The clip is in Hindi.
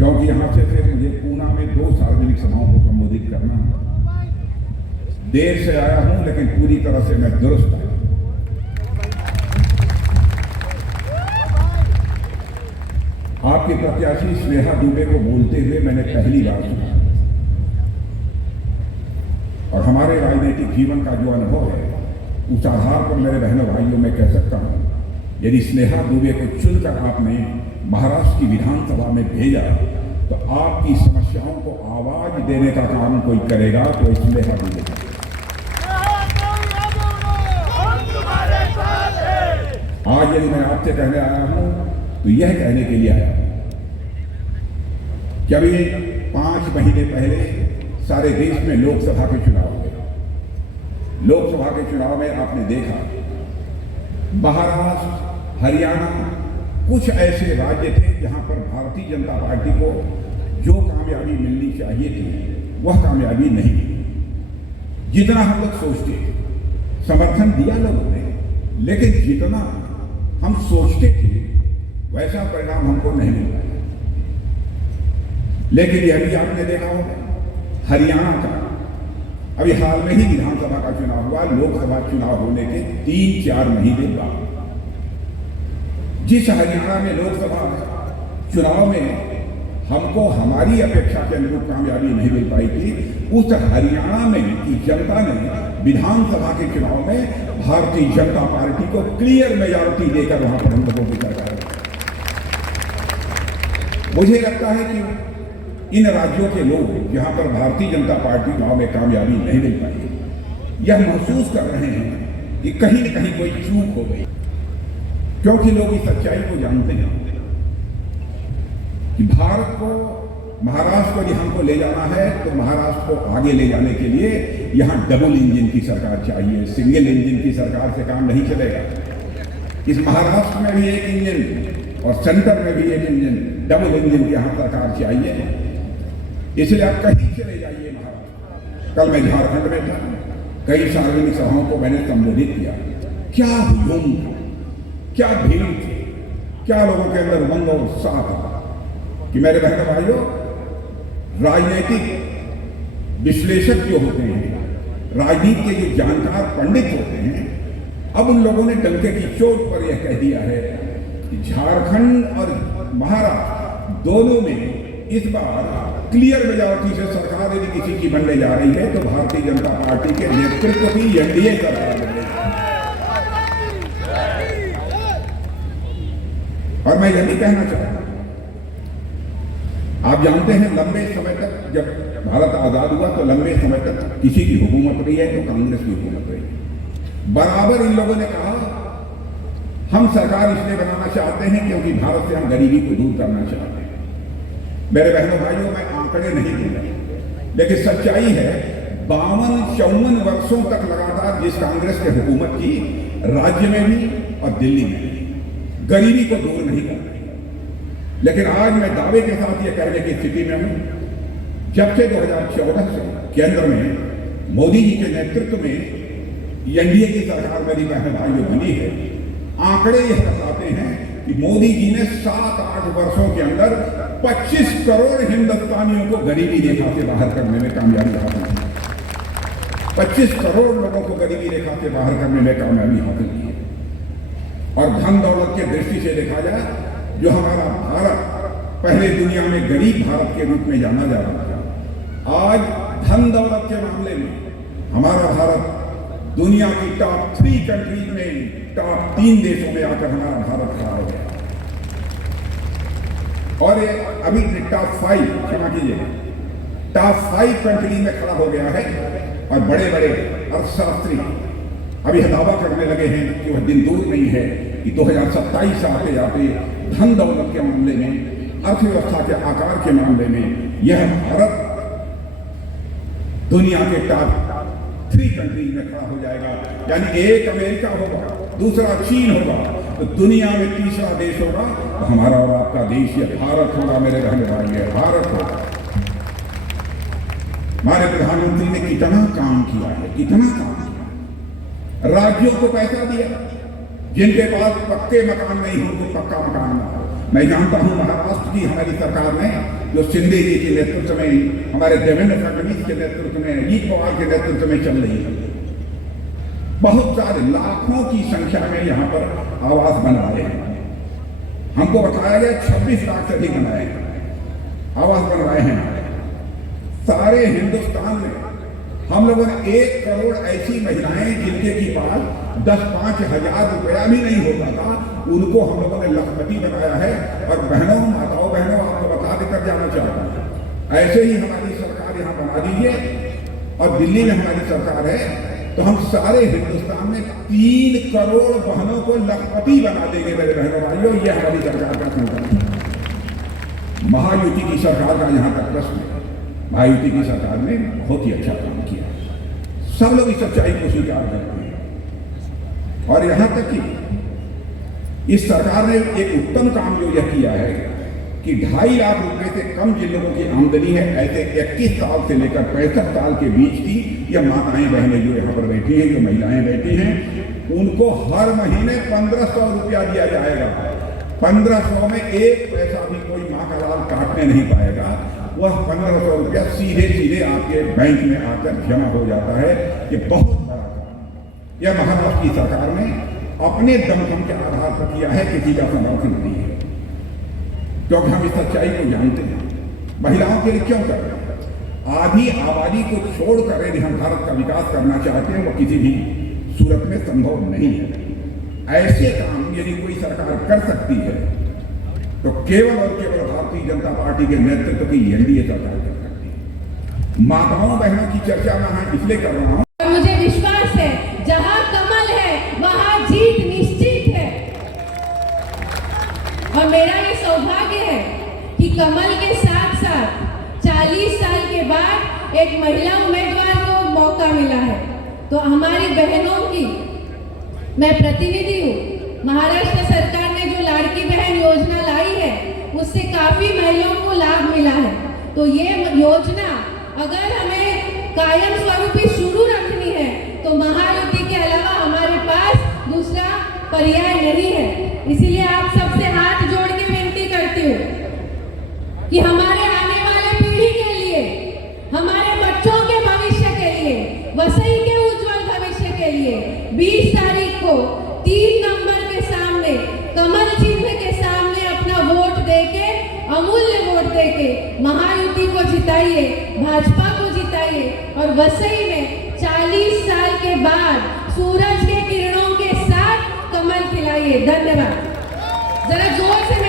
क्योंकि यहां से फिर मुझे पूना में 2 सार्वजनिक सभाओं को संबोधित करना है। देर से आया हूं लेकिन पूरी तरह से मैं दुरुस्त आया। आपकी प्रत्याशी स्नेहा दुबे को बोलते हुए मैंने पहली बार सुना और हमारे राजनीतिक जीवन का जो अनुभव है उस आधार पर मेरे बहनों भाइयों में कह सकता हूं, यदि स्नेहा दुबे को चुनकर आपने महाराष्ट्र की विधानसभा में भेजा तो आपकी समस्याओं को आवाज देने का काम कोई करेगा तो स्नेहा दुबे का। आज यदि मैं आपसे कहने आया हूं तो यह कहने के लिए आया हूं कि अभी 5 महीने पहले सारे देश में लोकसभा के चुनाव हुए। लोकसभा के चुनाव में आपने देखा महाराष्ट्र, हरियाणा कुछ ऐसे राज्य थे जहां पर भारतीय जनता पार्टी को जो कामयाबी मिलनी चाहिए थी वह कामयाबी नहीं मिली। जितना हम लोग सोचते थे समर्थन दिया लोगों ने, लेकिन जितना हम सोचते थे वैसा परिणाम हमको नहीं मिला। लेकिन यह भी आपने देखा होगा हरियाणा का अभी हाल में ही विधानसभा का चुनाव हुआ, लोकसभा चुनाव होने के 3-4 महीने बाद जिस हरियाणा में लोकसभा चुनाव में हमको हमारी अपेक्षा के अनुरूप कामयाबी नहीं मिल पाई थी, उस हरियाणा में की जनता ने विधानसभा के चुनाव में भारतीय जनता पार्टी को क्लियर मेजॉरिटी देकर वहां पर हम लोगों की सरकार। मुझे लगता है कि इन राज्यों के लोग जहां पर भारतीय जनता पार्टी चुनाव में कामयाबी नहीं मिल पाई, यह महसूस कर रहे हैं कि कहीं न कहीं कोई चूक हो गई, क्योंकि लोग इस सच्चाई को जानते हैं कि भारत को, महाराष्ट्र को यदि हमको ले जाना है तो महाराष्ट्र को आगे ले जाने के लिए यहां डबल इंजन की सरकार चाहिए। सिंगल इंजन की सरकार से काम नहीं चलेगा। इस महाराष्ट्र में भी एक इंजन और सेंटर में भी एक इंजन, डबल इंजन की यहां सरकार चाहिए। इसलिए आप कहीं चले जाइए महाराष्ट्र। कल मैं झारखंड में था, कई सार्वजनिक सभाओं को मैंने संबोधित किया। क्या हुजूम था, क्या भीड़ थी, क्या लोगों के अंदर उमंग और उत्साह था कि मेरे बहनों भाइयों, राजनीतिक विश्लेषक जो होते हैं, राजनीति के जो जानकार पंडित होते हैं, अब उन लोगों ने डंके की चोट पर यह कह दिया है कि झारखंड और महाराष्ट्र दोनों में इस बार क्लियर मेजॉरिटी से सरकार यदि किसी की बनने जा रही है तो भारतीय जनता पार्टी के नेतृत्व की एनडीए सरकार बनेगी। और मैं यह भी कहना चाहता हूं, आप जानते हैं लंबे समय तक जब भारत आजाद हुआ तो लंबे समय तक किसी की हुकूमत रही है तो कांग्रेस की हुकूमत रही। बराबर इन लोगों ने कहा हम सरकार इसलिए बनाना चाहते हैं क्योंकि भारत से हम गरीबी को दूर करना चाहते हैं। मेरे बहनों भाइयों, मैं आंकड़े नहीं दूंगा, लेकिन सच्चाई है 52-54 वर्षों तक लगातार जिस कांग्रेस की हुकूमत की, राज्य में भी और दिल्ली में भी गरीबी को दूर नहीं कर रही। लेकिन आज मैं दावे के साथ यह कहने की स्थिति में हूं, जब से 2014 से केंद्र में मोदी जी के नेतृत्व में एनडीए की सरकार मेरी बहन भाइयों बनी है, आंकड़े यह बताते हैं कि मोदी जी ने 7-8 वर्षों के अंदर 25 करोड़ हिंदुस्तानियों को गरीबी रेखा से बाहर करने में कामयाबी हासिल की। 25 करोड़ लोगों को गरीबी रेखा से बाहर करने में कामयाबी हासिल की। और धन दौलत की दृष्टि से देखा जाए, जो हमारा भारत पहले दुनिया में गरीब भारत के रूप में जाना जा रहा था, आज धन दौलत के मामले में हमारा भारत दुनिया की टॉप 3 कंट्रीज में, टॉप 3 देशों में आकर हमारा भारत खड़ा हो गया। और ये अभी टॉप 5, क्षमा कीजिएगा, टॉप 5 कंट्रीज में खड़ा हो गया है। और बड़े बड़े अर्थशास्त्री अभी दावा करने लगे हैं कि वह दिन दूर नहीं है कि 2027 आते जाते धन दौलत के मामले में, अर्थव्यवस्था के आकार के मामले में यह भारत दुनिया के टॉप 3 कंट्रीज में खड़ा हो जाएगा। यानी एक अमेरिका होगा, दूसरा चीन होगा, तो दुनिया में तीसरा देश होगा तो हमारा और आपका देश यह भारत होगा। मेरे रहने वाले भारत होगा। हमारे प्रधानमंत्री ने कितना काम किया है, कितना काम किया। राज्यों को पैसा दिया, जिनके पास पक्के मकान नहीं हो उनको पक्का मकान बनाओ, मैं जानता हूं महाराष्ट्र की हमारी सरकार ने, जो शिंदे जी के नेतृत्व में, हमारे देवेंद्र फडणवीस के नेतृत्व में, अजीत पवार के नेतृत्व में चल रही है। बहुत सारे लाखों की संख्या में यहाँ पर आवास बनवाए हैं। हमको बताया गया 26 लाख से अधिक बनाए हैं, आवास बनवाए हैं। सारे हिंदुस्तान में हम लोगों ने 1 करोड़ ऐसी महिलाएं जिनके की पास 10-5 हजार रुपया भी नहीं होता था, उनको हम लोगों ने लखपति बनाया है। और बहनों, माताओं, बहनों, आपको बता देकर जाना चाहता हूं, ऐसे ही हमारी सरकार यहाँ बना दीजिए और दिल्ली में हमारी सरकार है, तो हम सारे हिंदुस्तान में 3 करोड़ बहनों को लखपति बना देंगे। मेरे बहनों भाइयों, ये हमारी सरकार का संकल्प है। महायुति की सरकार का यहाँ तक प्रश्न है। महायुति की सरकार ने बहुत ही अच्छा काम किया, सब लोग इस सच्चाई को स्वीकार करते हैं। और यहाँ तक कि इस सरकार ने एक उत्तम काम जो यह किया है कि 2.5 लाख रुपए से कम जिन लोगों की आमदनी है, ऐसे 21 साल से लेकर 65 साल के बीच की यह माताएं बहनें जो यहाँ पर बैठी हैं, जो महिलाएं बैठी हैं, उनको हर महीने 1500 रुपया दिया जाएगा। 1500 में 1 पैसा भी कोई माँ का लाल काटने नहीं पाएगा। वह 1500 रुपया सीधे सीधे आपके बैंक में आकर जमा हो जाता है। ये बहुत बड़ा काम यह महाराष्ट्र की सरकार ने अपने दमखम के आधार पर किया है, किसी का समर्थन नहीं है, क्योंकि हम इस सच्चाई को जानते हैं। महिलाओं के लिए क्यों कर रहे हैं? आधी आबादी को छोड़कर यदि हम भारत का विकास करना चाहते हैं, वो किसी भी सूरत में संभव नहीं है। ऐसे काम यदि कोई सरकार कर सकती है तो केवल और केवल भारतीय जनता पार्टी के नेतृत्व की एनडीए सरकार कर सकती है। माताओं बहनों की चर्चा मैं इसलिए कर रहा हूं, मुझे विश्वास है जहां कमल है वहां जीत निश्चित है। और मेरा ये सौभाग्य है कि कमल के साथ साथ 40 साल के बाद एक महिला उम्मीदवार को मौका मिला है। तो हमारी बहनों की मैं प्रतिनिधि हूँ। महाराष्ट्र सरकार ने जो लाड़की बहन योजना लाई है, उससे काफी महिलाओं को लाभ मिला है। तो ये योजना अगर हमें कायम स्वरूपी शुरू रखनी है तो महायुति के अलावा हमारे पास दूसरा पर्याय नहीं है। इसीलिए आप सबसे हाथ जोड़ के विनती करती हूँ कि हमारे आने वाले पीढ़ी के लिए, हमारे बच्चों के भविष्य के लिए, वसई के उज्जवल भविष्य के लिए 20 तारीख को 3 नंबर के सामने, कमल चिन्ह के सामने अपना वोट देके, अमूल्य वोट देके महायुति को जिताइए, भाजपा को जिताइए और वसई में 40 साल के बाद सूरज के किरणों के साथ कमल खिलाइए। धन्यवाद। जरा जोर से